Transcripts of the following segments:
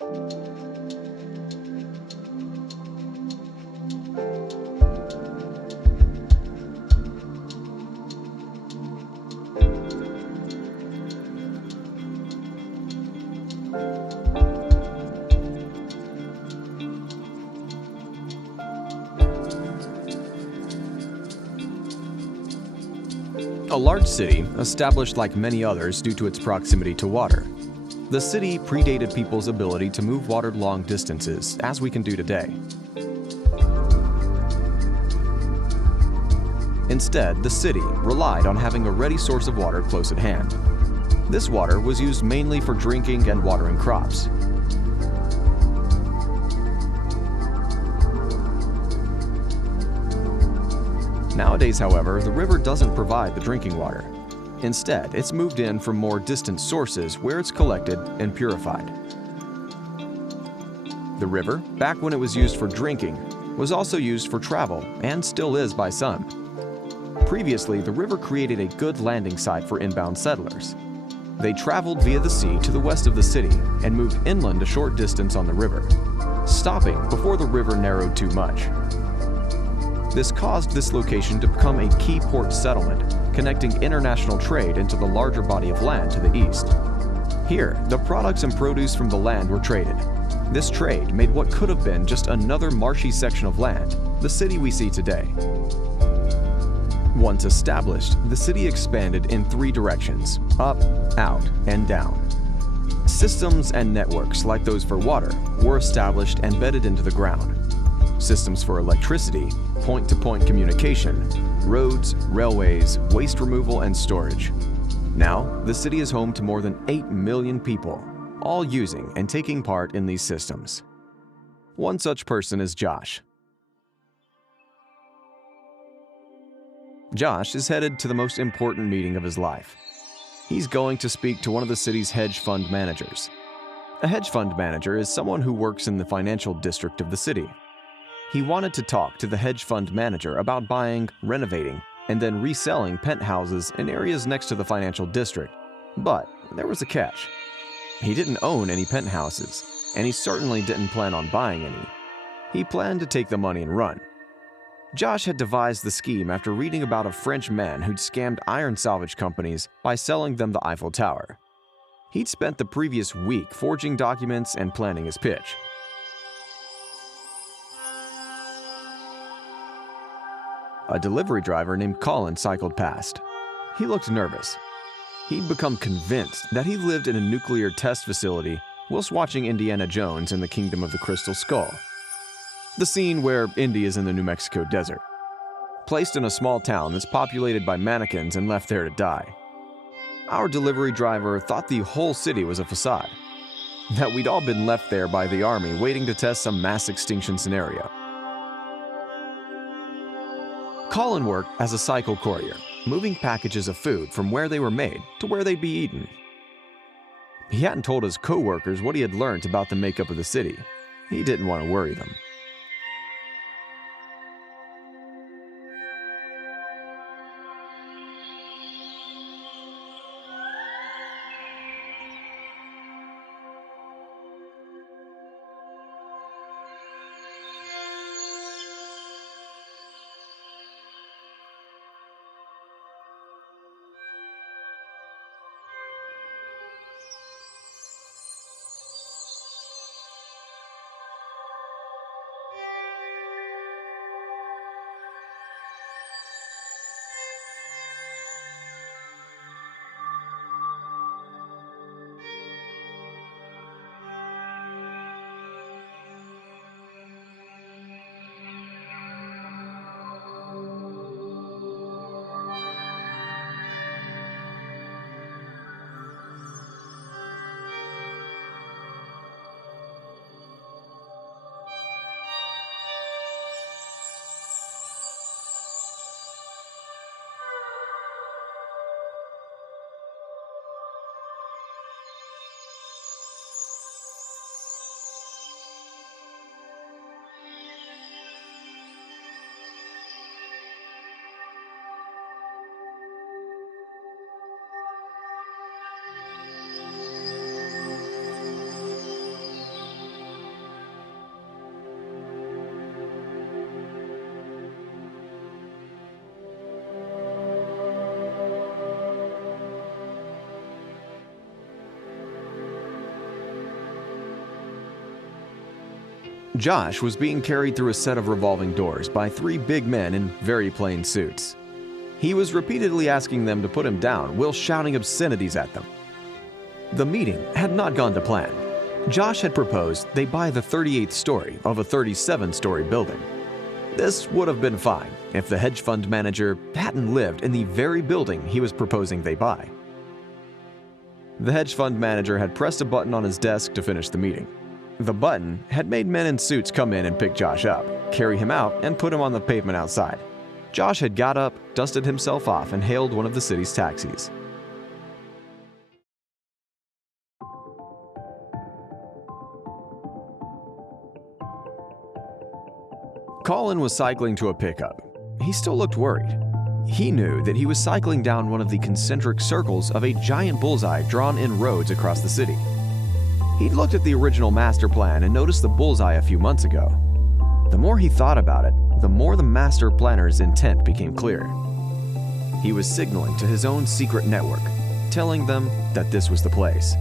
A large city, established like many others due to its proximity to water. The city predated people's ability to move water long distances, as we can do today. Instead, the city relied on having a ready source of water close at hand. This water was used mainly for drinking and watering crops. Nowadays, however, the river doesn't provide the drinking water. Instead, it's moved in from more distant sources where it's collected and purified. The river, back when it was used for drinking, was also used for travel and still is by some. Previously, the river created a good landing site for inbound settlers. They traveled via the sea to the west of the city and moved inland a short distance on the river, stopping before the river narrowed too much. This caused this location to become a key port settlement, connecting international trade into the larger body of land to the east. Here, the products and produce from the land were traded. This trade made what could have been just another marshy section of land, the city we see today. Once established, the city expanded in three directions: up, out, and down. Systems and networks like those for water were established and bedded into the ground. Systems for electricity, point-to-point communication, roads, railways, waste removal, and storage. Now, the city is home to more than 8 million people, all using and taking part in these systems. One such person is Josh. Josh is headed to the most important meeting of his life. He's going to speak to one of the city's hedge fund managers. A hedge fund manager is someone who works in the financial district of the city. He wanted to talk to the hedge fund manager about buying, renovating, and then reselling penthouses in areas next to the financial district. But there was a catch. He didn't own any penthouses, and he certainly didn't plan on buying any. He planned to take the money and run. Josh had devised the scheme after reading about a French man who'd scammed iron salvage companies by selling them the Eiffel Tower. He'd spent the previous week forging documents and planning his pitch. A delivery driver named Colin cycled past. He looked nervous. He'd become convinced that he lived in a nuclear test facility whilst watching Indiana Jones in the Kingdom of the Crystal Skull. The scene where Indy is in the New Mexico desert, placed in a small town that's populated by mannequins and left there to die. Our delivery driver thought the whole city was a facade, that we'd all been left there by the army waiting to test some mass extinction scenario. Colin worked as a cycle courier, moving packages of food from where they were made to where they'd be eaten. He hadn't told his co-workers what he had learned about the makeup of the city. He didn't want to worry them. Josh was being carried through a set of revolving doors by three big men in very plain suits. He was repeatedly asking them to put him down while shouting obscenities at them. The meeting had not gone to plan. Josh had proposed they buy the 38th story of a 37-story building. This would have been fine if the hedge fund manager hadn't lived in the very building he was proposing they buy. The hedge fund manager had pressed a button on his desk to finish the meeting. The button had made men in suits come in and pick Josh up, carry him out, and put him on the pavement outside. Josh had got up, dusted himself off, and hailed one of the city's taxis. Colin was cycling to a pickup. He still looked worried. He knew that he was cycling down one of the concentric circles of a giant bullseye drawn in roads across the city. He'd looked at the original master plan and noticed the bullseye a few months ago. The more he thought about it, the more the master planner's intent became clear. He was signaling to his own secret network, telling them that this was the place.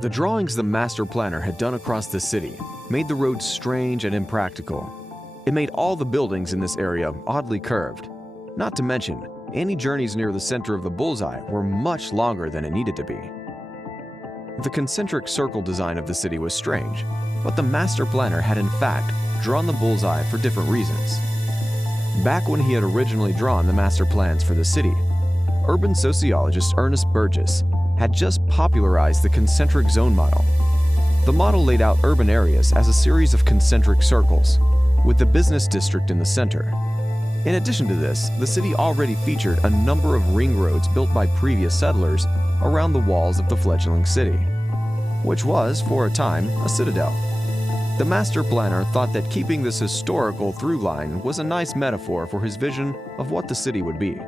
The drawings the master planner had done across the city made the roads strange and impractical. It made all the buildings in this area oddly curved. Not to mention, any journeys near the center of the bullseye were much longer than it needed to be. The concentric circle design of the city was strange, but the master planner had in fact drawn the bullseye for different reasons. Back when he had originally drawn the master plans for the city, urban sociologist Ernest Burgess had just popularized the concentric zone model. The model laid out urban areas as a series of concentric circles, with the business district in the center. In addition to this, the city already featured a number of ring roads built by previous settlers around the walls of the fledgling city, which was, for a time, a citadel. The master planner thought that keeping this historical through line was a nice metaphor for his vision of what the city would be.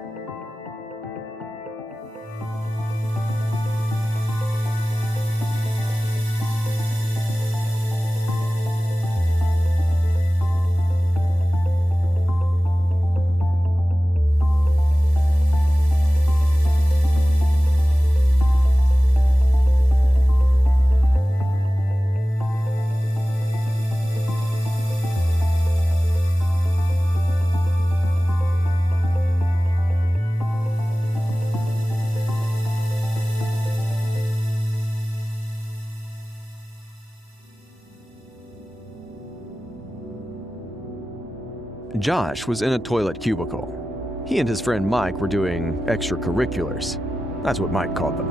Josh was in a toilet cubicle. He and his friend Mike were doing extracurriculars. That's what Mike called them.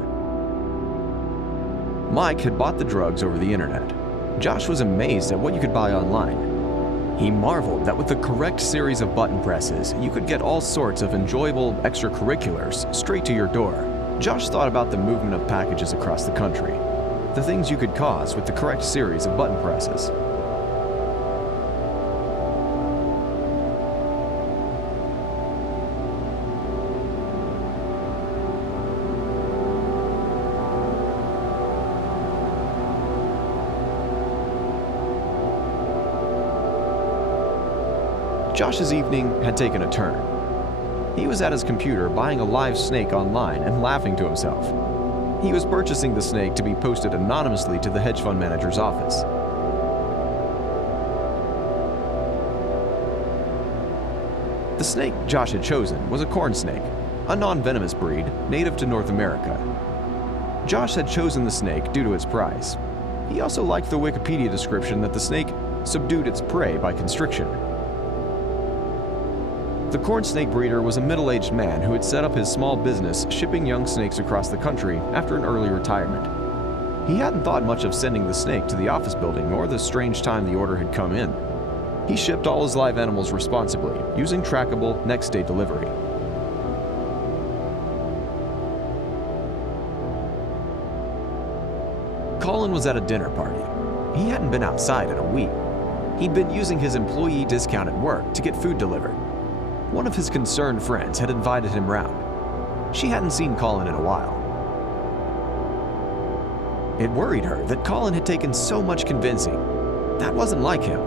Mike had bought the drugs over the internet. Josh was amazed at what you could buy online. He marveled that with the correct series of button presses, you could get all sorts of enjoyable extracurriculars straight to your door. Josh thought about the movement of packages across the country, the things you could cause with the correct series of button presses. Josh's evening had taken a turn. He was at his computer buying a live snake online and laughing to himself. He was purchasing the snake to be posted anonymously to the hedge fund manager's office. The snake Josh had chosen was a corn snake, a non-venomous breed native to North America. Josh had chosen the snake due to its price. He also liked the Wikipedia description that the snake subdued its prey by constriction. The corn snake breeder was a middle-aged man who had set up his small business shipping young snakes across the country after an early retirement. He hadn't thought much of sending the snake to the office building or the strange time the order had come in. He shipped all his live animals responsibly, using trackable next-day delivery. Colin was at a dinner party. He hadn't been outside in a week. He'd been using his employee discount at work to get food delivered. One of his concerned friends had invited him round. She hadn't seen Colin in a while. It worried her that Colin had taken so much convincing. That wasn't like him.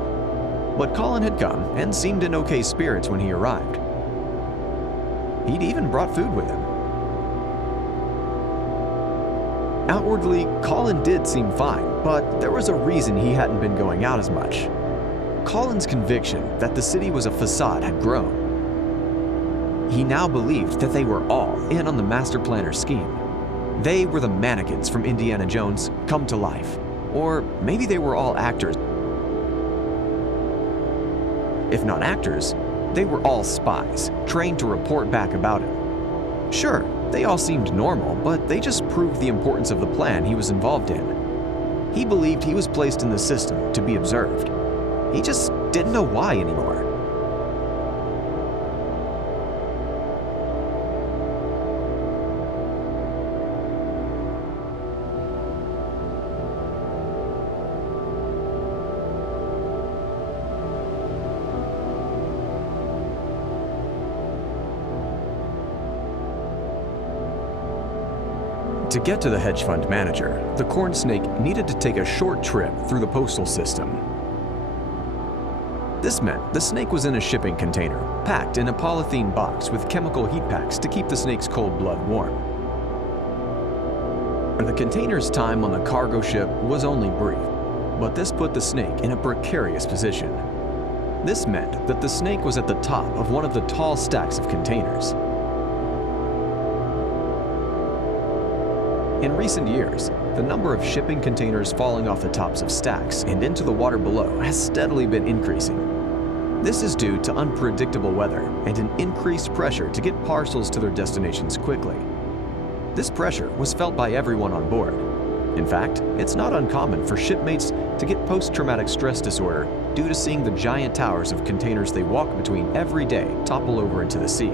But Colin had come and seemed in okay spirits when he arrived. He'd even brought food with him. Outwardly, Colin did seem fine, but there was a reason he hadn't been going out as much. Colin's conviction that the city was a facade had grown. He now believed that they were all in on the master planner's scheme. They were the mannequins from Indiana Jones come to life. Or maybe they were all actors. If not actors, they were all spies, trained to report back about him. Sure, they all seemed normal, but they just proved the importance of the plan he was involved in. He believed he was placed in the system to be observed. He just didn't know why anymore. To get to the hedge fund manager, the corn snake needed to take a short trip through the postal system. This meant the snake was in a shipping container, packed in a polythene box with chemical heat packs to keep the snake's cold blood warm. The container's time on the cargo ship was only brief, but this put the snake in a precarious position. This meant that the snake was at the top of one of the tall stacks of containers. In recent years, the number of shipping containers falling off the tops of stacks and into the water below has steadily been increasing. This is due to unpredictable weather and an increased pressure to get parcels to their destinations quickly. This pressure was felt by everyone on board. In fact, it's not uncommon for shipmates to get post-traumatic stress disorder due to seeing the giant towers of containers they walk between every day topple over into the sea.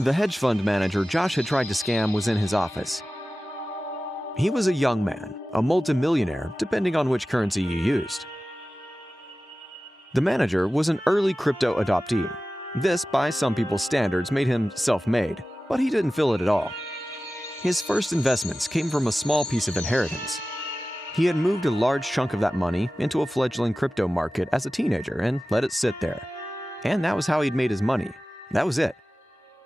The hedge fund manager Josh had tried to scam was in his office. He was a young man, a multimillionaire, depending on which currency you used. The manager was an early crypto adoptee. This, by some people's standards, made him self-made, but he didn't feel it at all. His first investments came from a small piece of inheritance. He had moved a large chunk of that money into a fledgling crypto market as a teenager and let it sit there. And that was how he'd made his money. That was it.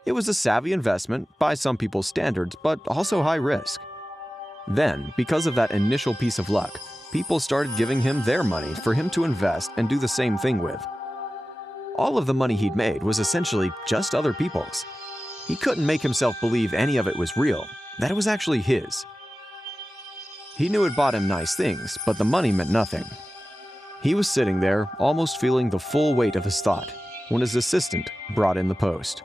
It was a savvy investment by some people's standards, but also high risk. Then, because of that initial piece of luck, people started giving him their money for him to invest and do the same thing with. All of the money he'd made was essentially just other people's. He couldn't make himself believe any of it was real, that it was actually his. He knew it bought him nice things, but the money meant nothing. He was sitting there, almost feeling the full weight of his thought, when his assistant brought in the post.